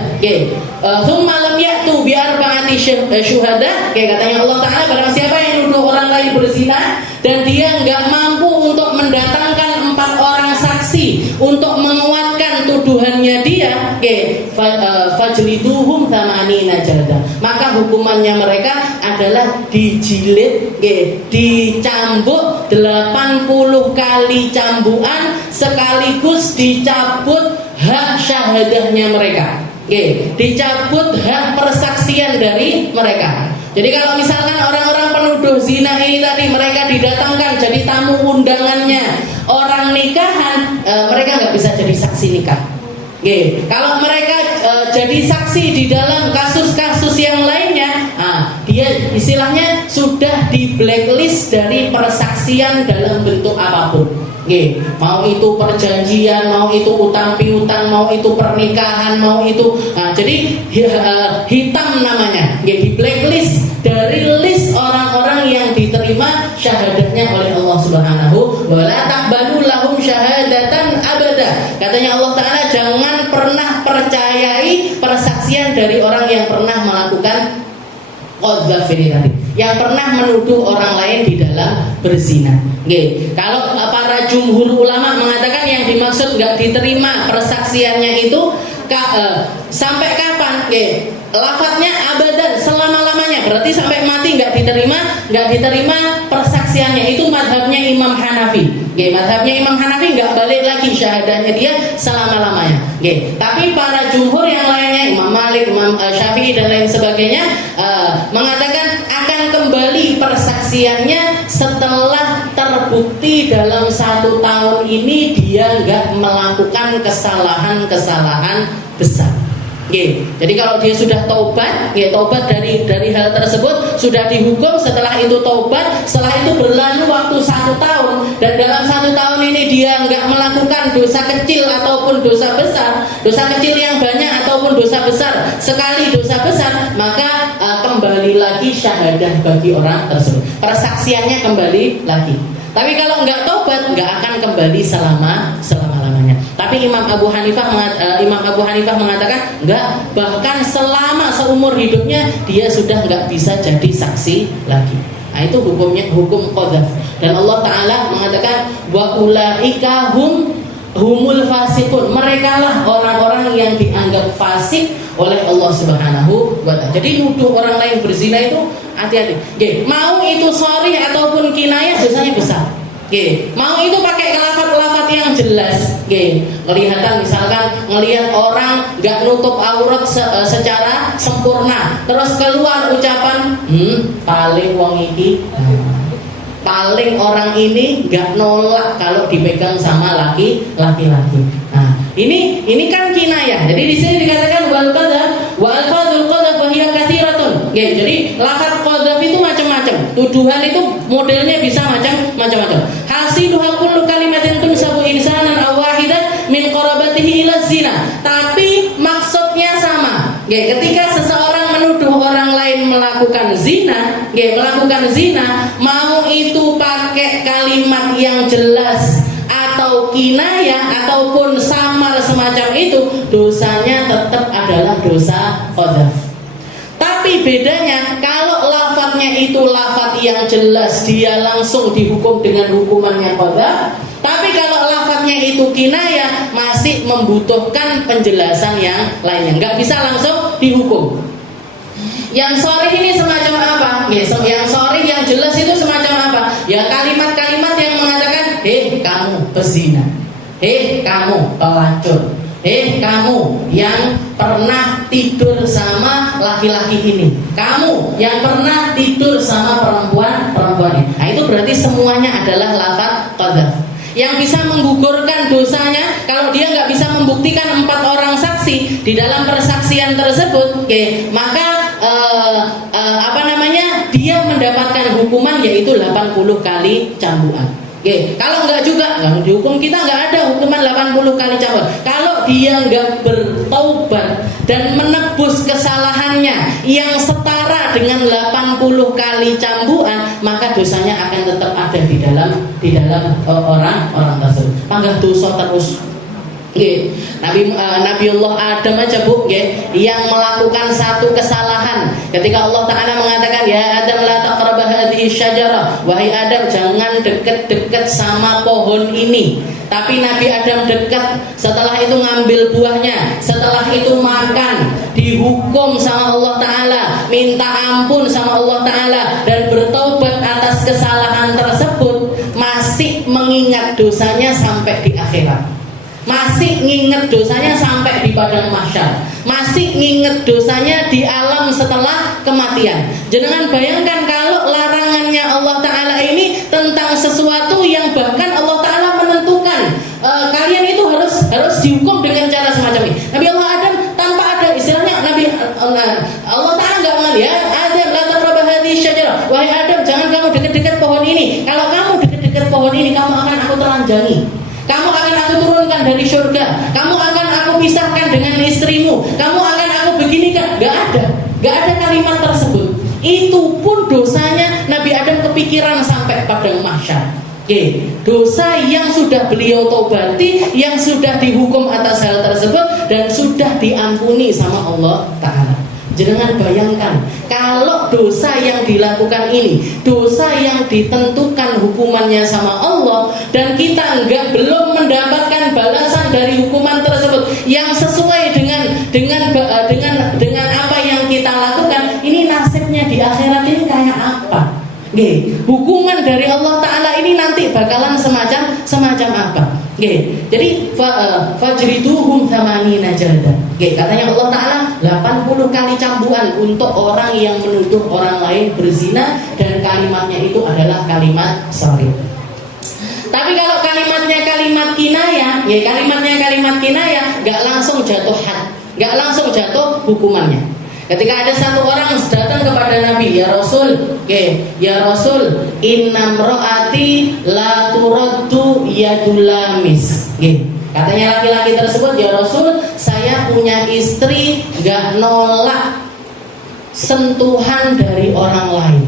thumma lam ya'tu bi arba'ati syuhada, katanya Allah Ta'ala, barang siapa yang nuduh orang lain berzina dan dia enggak mampu untuk mendatangkan 4 orang saksi untuk menguatkan tuduhannya dia, fajliduhum thamanina jaldah, maka hukumannya mereka adalah dijilid, dicambuk 80 kali cambukan sekaligus dicabut hak syahadahnya mereka, dicabut hak persaksian dari mereka. Jadi kalau misalkan orang-orang penuduh zina ini tadi mereka didatangkan jadi tamu undangannya orang nikahan, mereka nggak bisa jadi saksi nikah. Kalau mereka jadi saksi di dalam kasus-kasus yang lainnya, dia istilahnya sudah di blacklist dari persaksian dalam bentuk apapun. Mau itu perjanjian, mau itu utang piutang, mau itu pernikahan, mau itu, jadi hitam namanya, di blacklist dari list orang-orang yang diterima syahadahnya oleh Allah Subhanahu wa la taqbalu lahum syahadatan abada. Katanya Allah Ta'ala, jangan pernah percayai persaksian dari orang yang pernah melakukan qadzaf ini tadi, yang pernah menuduh orang lain di dalam berzina. Kalau para jumhur ulama mengatakan yang dimaksud nggak diterima persaksiannya itu sampai kapan? Lafadznya abadan, selama-lamanya, berarti sampai mati nggak diterima persaksiannya. Itu madhabnya Imam Hanafi. Madhabnya Imam Hanafi nggak balik lagi syahadahnya dia selama-lamanya. Tapi para jumhur yang lainnya, Imam Malik, Imam Syafi'i dan lain sebagainya, mengatakan akan kembali persaksiannya setelah terbukti dalam 1 tahun ini dia nggak melakukan kesalahan-kesalahan besar. Jadi kalau dia sudah taubat, taubat dari hal tersebut, sudah dihukum, setelah itu taubat, setelah itu berlalu waktu 1 tahun, dan dalam 1 tahun ini dia nggak melakukan dosa kecil ataupun dosa besar, dosa kecil yang banyak ataupun dosa besar, sekali dosa besar, maka kembali lagi syahadah bagi orang tersebut, persaksiannya kembali lagi. Tapi kalau nggak taubat, nggak akan kembali selama-lamanya. Tapi Imam Abu Hanifah mengatakan enggak, bahkan selama seumur hidupnya dia sudah nggak bisa jadi saksi lagi. Nah, itu hukum qadzaf. Dan Allah Ta'ala mengatakan wa ulaika humul fasiqun. Mereka lah orang-orang yang dianggap fasik oleh Allah Subhanahu wa Ta'ala. Jadi nuduh orang lain berzina itu hati-hati. Mau itu sharih ataupun kinayah, dosanya besar. Mau itu pakai lafaz-lafaz yang jelas, kelihatan misalkan ngelihat orang nggak nutup aurat secara sempurna, terus keluar ucapan, paling wong iki, paling orang ini nggak nolak kalau dipegang sama laki-laki. Nah, ini kan kinayah. Jadi di sini dikatakan wal qadha wa alfadzul qadha fa hiya katsiratun. Jadi lafaz qadhaf itu macam-macam. Tuduhan itu modelnya bisa macam-macam. Hasiluha kullu kalimatin tunsabu insanan aw wahidan min qarabatihi ila zina. Tapi maksudnya sama. Ketika seseorang menuduh orang lain melakukan zina, mau itu pakai kalimat yang jelas atau kinayah ataupun samar semacam itu, dosanya tetap adalah dosa qadzaf. Tapi bedanya kalau lafadznya itu lafadz yang jelas, dia langsung dihukum dengan hukumannya qadzaf. Tapi kalau lafadznya itu kinayah, masih membutuhkan penjelasan yang lainnya, nggak bisa langsung dihukum. Yang sharih ini semacam apa? Yang sharih yang jelas itu semacam apa? Ya kalimat-kalimat yang mengatakan, kamu pezina, kamu pelacur, kamu yang pernah tidur sama laki-laki ini, kamu yang pernah tidur sama perempuan ini. Nah, itu berarti semuanya adalah lafaz qadzaf. Yang bisa menggugurkan dosanya kalau dia nggak bisa membuktikan 4 orang saksi di dalam persaksian tersebut, maka dia mendapatkan hukuman yaitu 80 kali cambukan. Kalau nggak juga, kalau dihukum kita nggak ada hukuman 80 kali cambukan. Kalau dia nggak bertaubat dan menebus kesalahannya yang setara dengan 80 kali cambukan, maka dosanya akan tetap ada di dalam orang tersebut. Panggah dosa terus. Nabiullah Adam aja yang melakukan satu kesalahan ketika Allah Ta'ala mengatakan, ya Adam la taqrab hadhihi syajarah, wahai Adam jangan dekat-dekat sama pohon ini. Tapi Nabi Adam dekat, setelah itu ngambil buahnya, setelah itu makan, dihukum sama Allah Ta'ala, minta ampun sama Allah Ta'ala dan bertaubat atas kesalahan tersebut, masih mengingat dosanya sampai di akhirat, masih nginget dosanya sampai di padang mahsyar, masih nginget dosanya di alam setelah kematian. Jangan bayangkan kalau larangannya Allah Ta'ala ini tentang sesuatu yang bahkan Allah Ta'ala menentukan kalian itu harus dihukum dengan cara semacam ini. Nabi Allah Adam tanpa ada istilahnya, Allah Ta'ala nggak mengerti, ya Adam la taqrab hadhihi syajarah, wahai Adam jangan kamu dekat-dekat pohon ini. Kalau kamu dekat-dekat pohon ini, kamu akan aku telanjangi, kamu akan aku turunkan dari surga, kamu akan aku pisahkan dengan istrimu, kamu akan aku beginikan. Gak ada kalimat tersebut. Itu pun dosanya Nabi Adam kepikiran sampai padang mahsyar. Dosa yang sudah beliau tobati, yang sudah dihukum atas hal tersebut dan sudah diampuni sama Allah Ta'ala. Jangan bayangkan kalau dosa yang dilakukan ini, dosa yang ditentukan hukumannya sama Allah, dan kita belum mendapatkan balasan dari hukuman tersebut yang sesuai dengan apa yang kita lakukan. Ini nasibnya di akhirat ini kayak apa? Hukuman dari Allah Ta'ala ini nanti bakalan semacam apa? Jadi fajriduhum thamanina jalda. Katanya Allah Ta'ala 80 kali cambukan untuk orang yang menuduh orang lain berzina, dan kalimatnya itu adalah kalimat sharih. Tapi kalau kalimatnya kalimat kinayah, gak langsung jatuh had, gak langsung jatuh hukumannya. Ketika ada satu orang datang kepada Nabi, ya Rasul, inna mro'ati la turaddu yadul lamis. Katanya laki-laki tersebut, ya Rasul, saya punya istri gak nolak sentuhan dari orang lain.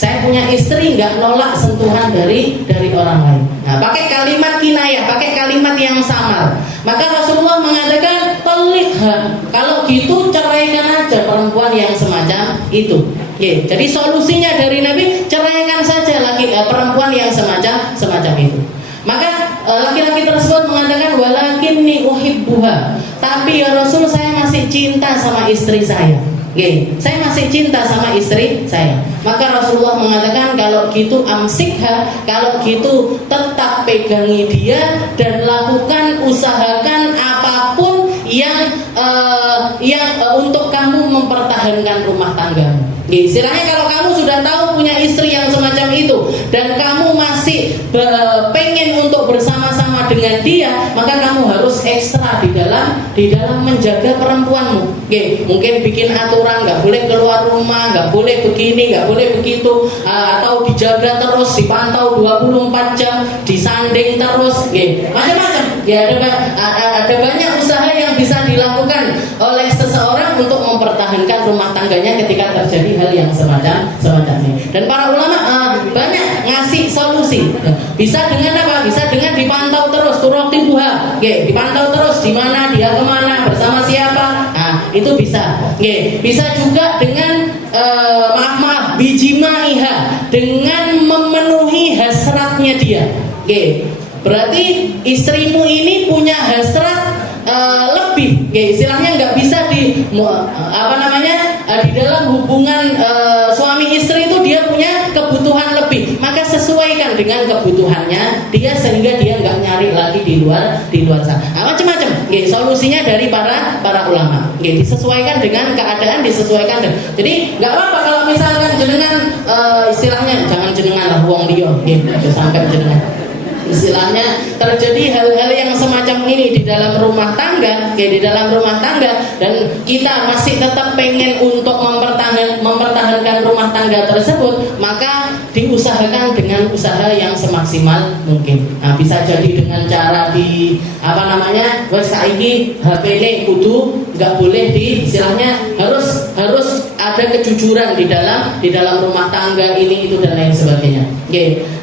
Saya punya istri nggak nolak sentuhan dari orang lain. Nah, pakai kalimat kinayah, pakai kalimat yang samar. Maka Rasulullah mengatakan, talikha. Kalau gitu ceraikan aja perempuan yang semacam itu. Jadi solusinya dari Nabi, ceraikan saja perempuan yang semacam itu. Maka laki-laki tersebut mengatakan, walakinni uhibbuha. Tapi ya Rasul, saya masih cinta sama istri saya. Saya masih cinta sama istri saya. Maka Rasulullah mengatakan kalau gitu amsikha, kalau gitu tetap pegangi dia dan lakukan, usahakan apapun yang untuk kamu mempertahankan rumah tanggamu. Istilahnya kalau kamu sudah tahu punya istri yang semacam itu dan kamu masih pengen untuk bersama-sama dengan dia, maka kamu harus ekstra di dalam menjaga perempuanmu. Mungkin bikin aturan, nggak boleh keluar rumah, nggak boleh begini, nggak boleh begitu, atau dijaga terus, dipantau 24 jam, disanding terus, macam-macam. Ada banyak usaha yang bisa dilakukan oleh seseorang untuk mempertahankan rumah tangganya ketika terjadi hal yang semacam ini. Dan para ulama banyak ngasih solusi. Bisa dengan apa? Bisa dengan dipantau terus, turutibuha, dipantau terus di mana dia, kemana, bersama siapa. Itu bisa. Bisa juga dengan bijimaiha, dengan memenuhi hasratnya dia. Berarti istrimu ini punya hasrat lebih, istilahnya nggak bisa di dalam hubungan suami istri itu dia punya kebutuhan lebih, maka sesuaikan dengan kebutuhannya dia sehingga dia nggak nyari lagi di luar sana. Macam-macam. Solusinya dari para ulama. Disesuaikan dengan keadaan, disesuaikan. Jadi nggak apa-apa kalau misalkan jenengan istilahnya jangan jenengan lah wong liya, sampai jenengan. Istilahnya terjadi hal-hal yang semacam ini di dalam rumah tangga, dan kita masih tetap pengen untuk mempertahankan rumah tangga tersebut, maka diusahakan dengan usaha yang semaksimal mungkin. Bisa jadi dengan cara wes saiki HP-ne kudu nggak boleh istilahnya harus ada kejujuran di dalam rumah tangga ini, itu dan lain sebagainya.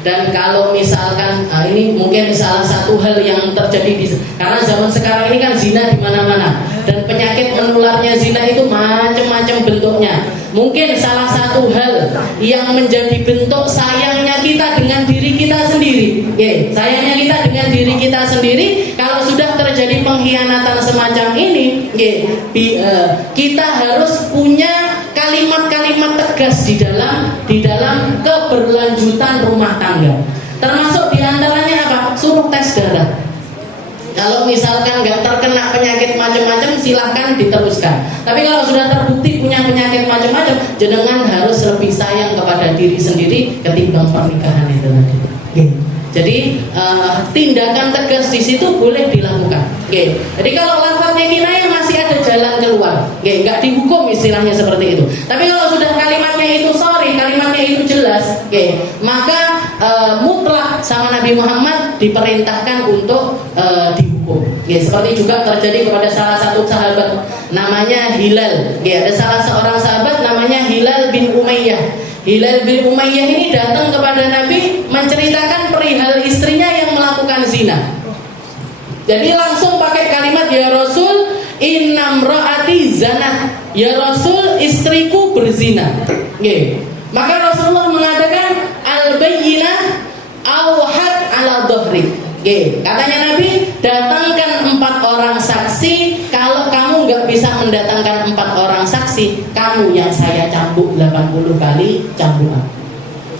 Dan kalau misalkan ini mungkin salah satu hal yang terjadi karena zaman sekarang ini kan zina di mana-mana dan penyakit menularnya zina itu macam-macam bentuknya. Mungkin salah satu hal yang menjadi bentuk sayangnya kita dengan diri kita sendiri. Sayangnya kita dengan diri kita sendiri, kalau sudah terjadi pengkhianatan semacam ini, kita harus punya kalimat-kalimat tegas di dalam keberlanjutan rumah tangga. Termasuk diantaranya apa? Suruh tes darah. Kalau misalkan nggak terkena penyakit macam-macam, silahkan diteruskan. Tapi kalau sudah terbukti punya penyakit macam-macam, jenengan harus lebih sayang kepada diri sendiri ketimbang pernikahan itu tadi. Jadi tindakan tegas di situ boleh dilakukan. Jadi kalau lafadznya kinayah masih ada jalan keluar, nggak dihukum istilahnya seperti itu. Tapi kalau sudah kalimatnya itu kalimatnya itu jelas, maka mutlak sama Nabi Muhammad diperintahkan untuk dihukum. Seperti juga terjadi kepada salah satu sahabat namanya Hilal. Ada salah seorang sahabat namanya Hilal bin Umayyah. Hilal bin Umayyah ini datang kepada Nabi menceritakan perihal istrinya yang melakukan zina. Jadi langsung pakai kalimat, ya Rasul, innamraati zanat. Ya Rasul, istriku berzina. Maka Rasulullah mengatakan al-bayyinah awhad ala dhahri. Katanya Nabi, datangkan 4 orang saksi. Kalau kamu nggak bisa mendatangkan 4 orang saksi, kamu yang saya cambuk 80 kali cambukan.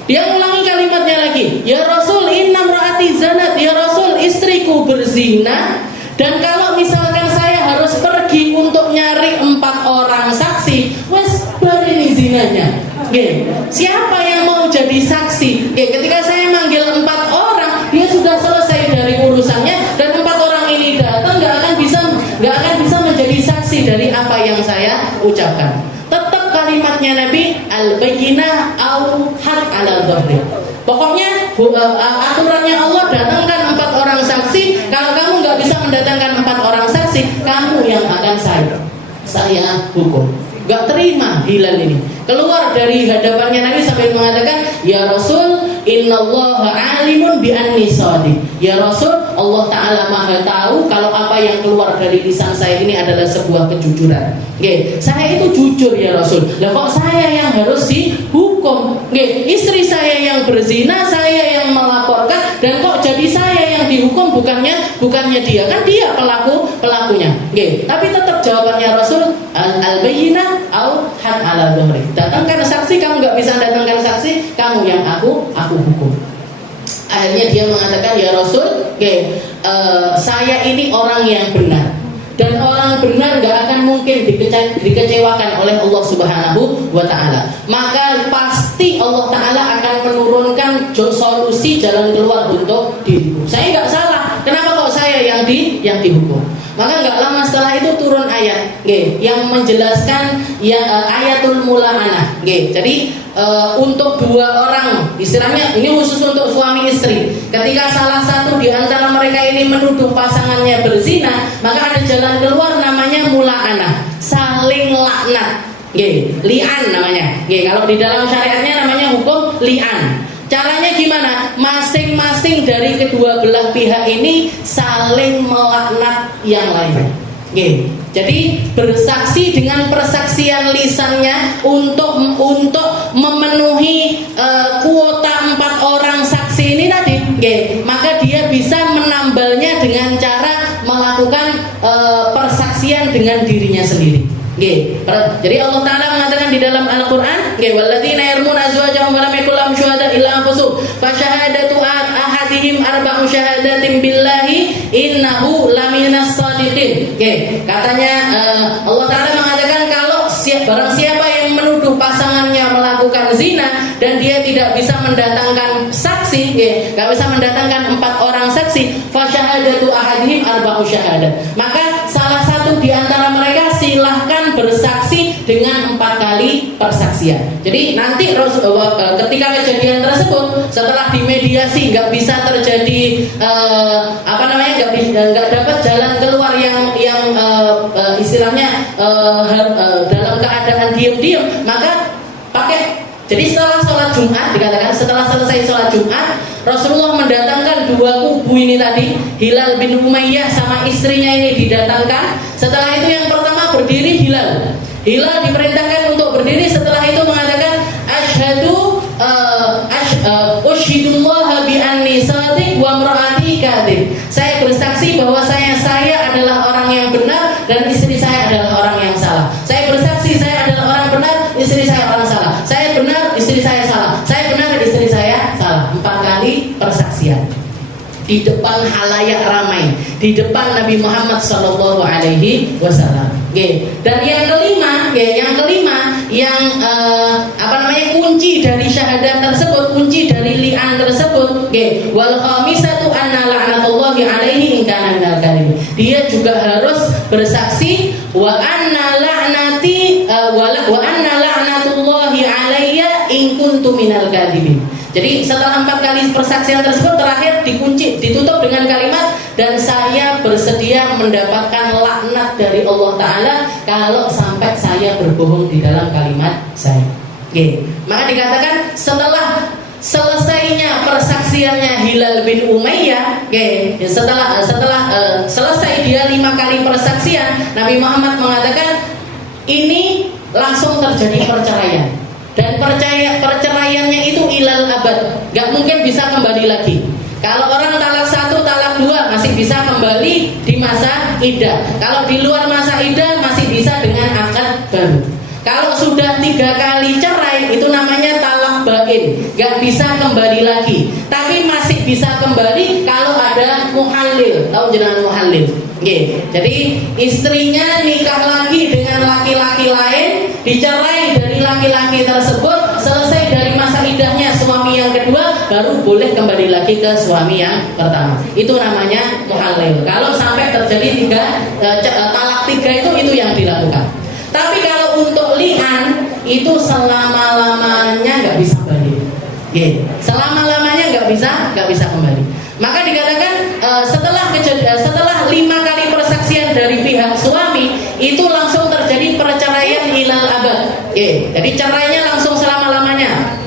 Dia ulangi kalimatnya lagi, ya Rasul, innamraati zanat. Ya Rasul, istriku berzina. Dan kalau misalkan saya harus pergi untuk nyari 4 orang saksi, wes barini zinanya. Siapa yang mau jadi saksi? Ketika saya manggil 4 orang, dia sudah selesai dari urusannya, dan 4 orang ini datang nggak akan bisa menjadi saksi dari apa yang saya ucapkan. Tetap kalimatnya Nabi, al-bayyinah au had ala dhahri. Pokoknya aturannya Allah, datangkan 4 orang saksi. Kalau kamu nggak bisa mendatangkan 4 orang saksi, kamu yang akan saya hukum. Gak terima Hilal ini, keluar dari hadapannya Nabi sambil mengatakan, ya Rasul, innallaha alimun bi anni shadiq. Ya Rasul, Allah Ta'ala maha tahu kalau apa yang keluar dari lisan saya ini adalah sebuah kejujuran. Saya itu jujur ya Rasul. Lah kok saya yang harus dihukum? Istri saya yang berzina, saya yang melaporkan, dan kok jadi saya yang dihukum, bukannya dia, kan dia pelakunya. Tapi tetap jawabannya Rasul, al-bayyinah au ala dhuhri. Datangkan saksi, kamu nggak bisa datangkan saksi, kamu yang aku hukum. Akhirnya dia mengatakan, ya Rasul, saya ini orang yang benar, dan orang benar gak akan mungkin dikecewakan oleh Allah Subhanahu wa Ta'ala. Maka pasti Allah Ta'ala akan menurunkan solusi jalan keluar untuk diriku. Saya gak salah, kenapa kok saya yang dihukum? Maka gak lama setelah itu turun ayat yang menjelaskan ayatul mula'anah. Jadi untuk dua orang, istilahnya ini khusus untuk suami istri, ketika salah satu di antara mereka ini menuduh pasangannya berzina, maka ada jalan keluar namanya mula'anah, saling laknat, li'an namanya. Kalau di dalam syariatnya namanya hukum li'an. Caranya gimana? Masing-masing dari kedua belah pihak ini saling melaknat yang lain. Jadi bersaksi dengan persaksian lisannya untuk memenuhi kuota 4 orang saksi ini tadi. Maka dia bisa menambalnya dengan cara melakukan persaksian dengan dirinya sendiri. Jadi Allah Ta'ala mengatakan di dalam Al-Quran, walladzina yarmuna azwajahum wa lam yakul lahum syuhada illa anfusuhum fa syahadatu ahadihim arba'u syahadatin billahi innahu laminas shadiqin. Katanya Allah Ta'ala mengatakan kalau barang siapa yang menuduh pasangannya melakukan zina dan dia tidak bisa mendatangkan saksi, tidak bisa mendatangkan 4 orang saksi, fa syahadatu ahadihim arba'u syahadat, maka salah satu di antara mereka silahkan bersaksi dengan 4 kali persaksian. Jadi nanti ketika kejadian tersebut setelah dimediasi nggak bisa terjadi nggak dapat jalan keluar yang istilahnya dalam keadaan diam-diam, maka pakai. Jadi setelah sholat Jumat, dikatakan setelah selesai sholat Jumat, Rasulullah mendatangkan 2 kubu ini tadi, Hilal bin Umayyah sama istrinya ini didatangkan. Setelah itu yang pertama berdiri Hilal diperintahkan untuk berdiri. Setelah itu mengatakan ushhidullaha bi anni shadiq wa imraati kadhib. Saya bersaksi bahwa saya adalah orang yang benar dan istri saya adalah orang yang salah. Saya bersaksi saya adalah orang benar, istri saya orang salah. Saya benar, istri saya salah. Saya benar, istri saya salah. 4 kali persaksian di depan halayak ramai, di depan Nabi Muhammad sallallahu alaihi wasallam. Dan yang kelima yang kunci dari syahadat tersebut, kunci dari li'an tersebut, wal khamisatu anna la'natullahi alaihi in kana minal kadhibin. Dia juga harus bersaksi wa anna la'natullahi alayya in kuntu minal kadhibin. Jadi setelah 4 kali persaksian tersebut terakhir ditutup dengan kalimat, dan saya bersedia mendapatkan laknat dari Allah Ta'ala kalau sampai saya berbohong di dalam kalimat saya. Maka dikatakan setelah selesainya persaksiannya Hilal bin Umayyah, setelah selesai dia 5 kali persaksian, Nabi Muhammad mengatakan ini langsung terjadi perceraian. Dan perceraiannya itu ilal abad, gak mungkin bisa kembali lagi. Kalau orang talak 1, talak 2 masih bisa kembali di masa iddah. Kalau di luar masa iddah masih bisa dengan akad baru. Kalau sudah 3 kali cerai itu namanya talak bain, gak bisa kembali lagi. Tapi masih bisa kembali kalau ada muhallil. Tahu jenengan muhallil? Jadi istrinya nikah lagi dengan laki-laki lain, dicerai dari laki-laki tersebut, selesai dari masa iddahnya suami yang kedua, baru boleh kembali lagi ke suami yang pertama. Itu namanya muhallil. Kalau sampai terjadi talak 3 itu yang dilakukan. Tapi kalau untuk li'an itu selama-lamanya nggak bisa kembali. Selama-lamanya nggak bisa kembali. Maka dikatakan setelah 5 kali persaksian dari pihak suami itu langsung terjadi perceraian ilal abad. Jadi cerainya langsung selama-lamanya.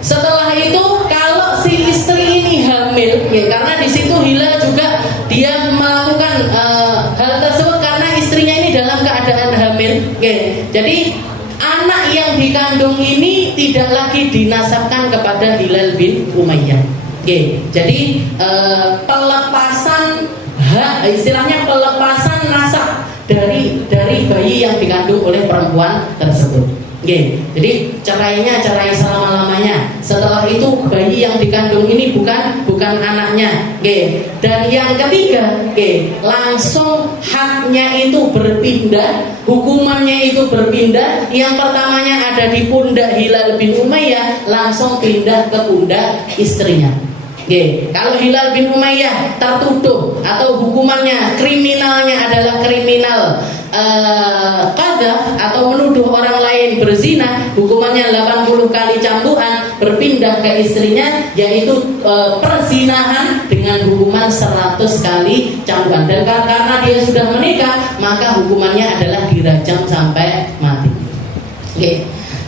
Setelah itu kalau si istri ini hamil, karena di situ Hilal juga dia melakukan hal tersebut karena istrinya ini dalam keadaan hamil. Jadi anak yang dikandung ini tidak lagi dinasabkan kepada Hilal bin Umayyah. Jadi pelepasan istilahnya pelepasan nasab dari bayi yang dikandung oleh perempuan tersebut. Jadi cerainya cerai selama-lamanya. Setelah itu bayi yang dikandung ini bukan anaknya. Dan yang ketiga, langsung haknya itu berpindah, hukumannya itu berpindah. Yang pertamanya ada di pundak Hilal bin Umayyah, langsung pindah ke pundak istrinya. Kalau Hilal bin Umayyah tertuduh atau hukumannya kriminalnya adalah kriminal qadzaf atau menuduh orang lain berzina, hukumannya 80 kali cambukan, berpindah ke istrinya yaitu perzinahan dengan hukuman 100 kali cambukan. Dan karena dia sudah menikah, maka hukumannya adalah dirajam sampai mati.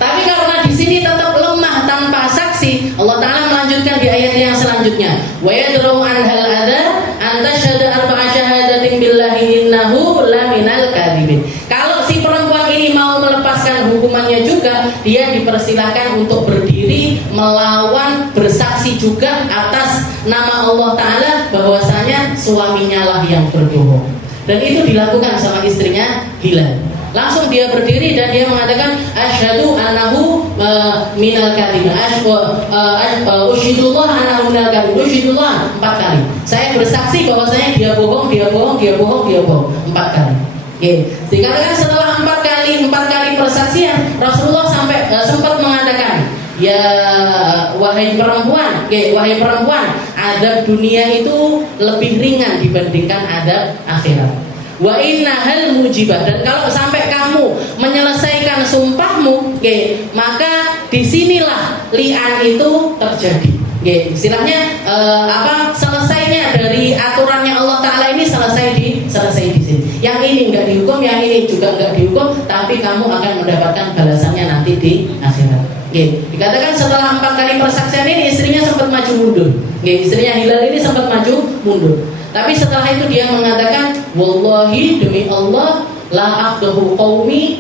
Tapi karena di sini tetap lemah tanpa saksi, Allah Ta'ala melanjutkan di ayat yang selanjutnya, wa yadra'u anhal adza an tashhada arba'a syahadatin billahi innahu laminal kadhibin. Kalau si perempuan ini mau melepaskan hukumannya juga, dia dipersilahkan untuk berdiri melawan, bersaksi juga atas nama Allah Ta'ala bahwasanya suaminya lah yang berbohong. Dan itu dilakukan sama istrinya Hilal. Langsung dia berdiri dan dia mengatakan asyhadu annahu minal kadhibin, usyhidullah annahu minal kadhibin, usyhidullah 4 kali. Saya bersaksi bahwasanya dia bohong 4 kali. Dikatakan setelah 4 kali persaksian, Rasulullah sampai sempat mengatakan, ya wahai perempuan, azab dunia itu lebih ringan dibandingkan azab akhirat. Wa innahal mujibah, dan kalau sampai kamu menyelesaikan sumpahmu, maka disinilah li'an itu terjadi. Istilahnya selesainya dari aturannya Allah Ta'ala ini selesai di sini. Yang ini enggak dihukum, yang ini juga enggak dihukum, tapi kamu akan mendapatkan balasannya nanti di akhirat. Dikatakan setelah 4 kali persaksian ini istrinya sempat maju mundur. Istrinya Hilal ini sempat maju mundur. Tapi setelah itu dia mengatakan, wallahi demi Allah, la afdahu qaumi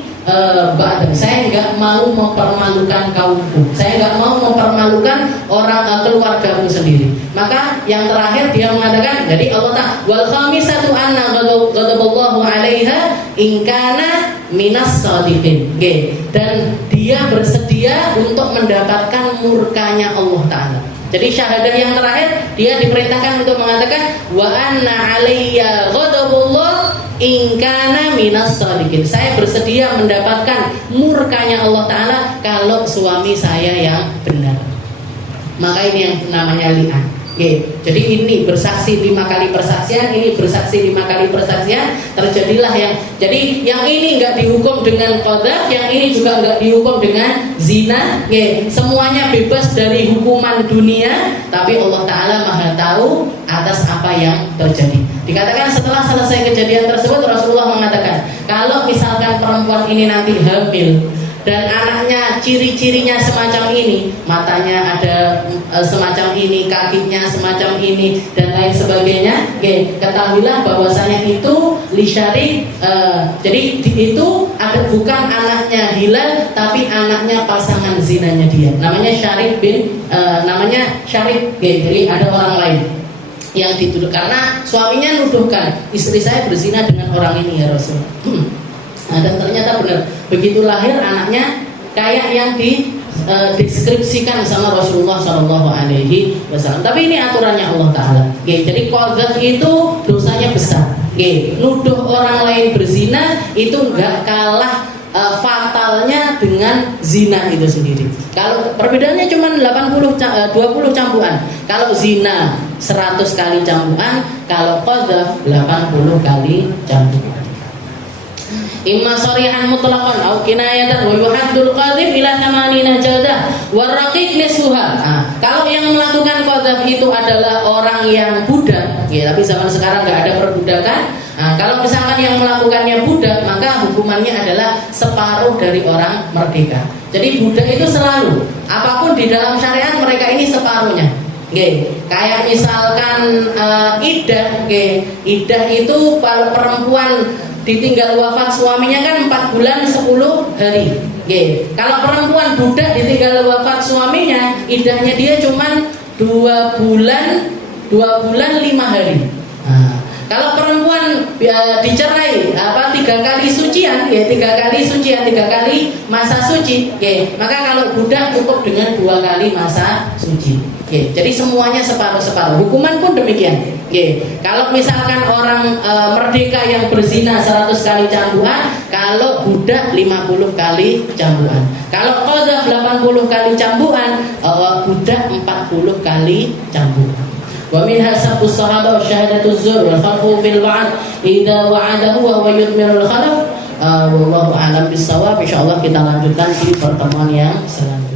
ba'da. Saya enggak mau mempermalukan kaumku. Saya enggak mau mempermalukan orang keluargaku sendiri. Maka yang terakhir dia mengatakan, jadi Allah Ta'ala wal khamisatu anna ghadaballahu 'alaiha in kana minas shadiqin. Dan dia bersedia untuk mendapatkan murkanya Allah Ta'ala. Jadi syahadah yang terakhir dia diperintahkan untuk mengatakan wa anna 'alayya ghadabullah in kana minas shadiqin. Saya bersedia mendapatkan murkanya Allah Ta'ala kalau suami saya yang benar. Maka ini yang namanya li'an. Jadi ini bersaksi 5 kali persaksian, ini bersaksi 5 kali persaksian, terjadilah jadi yang ini enggak dihukum dengan qadzaf, yang ini juga enggak dihukum dengan zina. Semuanya bebas dari hukuman dunia, tapi Allah Ta'ala Maha tahu atas apa yang terjadi. Dikatakan setelah selesai kejadian tersebut, Rasulullah mengatakan, kalau misalkan perempuan ini nanti hamil dan anaknya ciri-cirinya semacam ini, matanya ada semacam ini, kakinya semacam ini, dan lain sebagainya, ketahuilah bahwasanya itu lisyarik. Jadi itu ada bukan anaknya Hilal, tapi anaknya pasangan zinanya dia. Namanya Syarif. Jadi ada orang lain yang dituduh karena suaminya nuduhkan istri saya berzina dengan orang ini ya Rasul. Dan ternyata benar, begitu lahir anaknya kayak yang deskripsikan sama Rasulullah SAW. Tapi ini aturannya Allah Ta'ala. Jadi qadzaf itu dosanya besar. Nuduh orang lain berzina itu enggak kalah fatalnya dengan zina itu sendiri. Kalau perbedaannya cuma 20 cambukan. Kalau zina 100 kali cambukan, kalau qadzaf 80 kali cambukan. Imma sharihan mutlaqan au kinayatan wa yuhaddul qadzif ila 80 jaldah waraqiq nisfuha. Kalau yang melakukan qadzaf itu adalah orang yang budak, tapi zaman sekarang enggak ada perbudakan. Kalau misalkan yang melakukannya budak, maka hukumannya adalah separuh dari orang merdeka. Jadi budak itu selalu apapun di dalam syariat mereka ini separuhnya. Kayak misalkan iddah, iddah itu kalau perempuan ditinggal wafat suaminya kan 4 bulan 10 hari. Kalau perempuan budak ditinggal wafat suaminya, iddahnya dia cuma 2 bulan 5 hari. Kalau perempuan dicerai 3 3 kali sucian, ya 3 kali sucian, 3 kali masa suci, ya. Maka kalau budak cukup dengan 2 kali masa suci, ya. Jadi semuanya separuh-separuh. Hukuman pun demikian, ya. Kalau misalkan orang merdeka yang berzina 100 kali cambukan, kalau budak 50 kali cambukan. Kalau qadzaf 80 kali cambukan, budak 40 kali cambukan. Wa minha sabbu sahabah wa syahadatu zur wal khalfu fil wa'd idza wa'adahu wa huwa yudmirul khalaf. Wallahu a'lam bissawab. Insyaallah kita lanjutkan di pertemuan yang selanjutnya.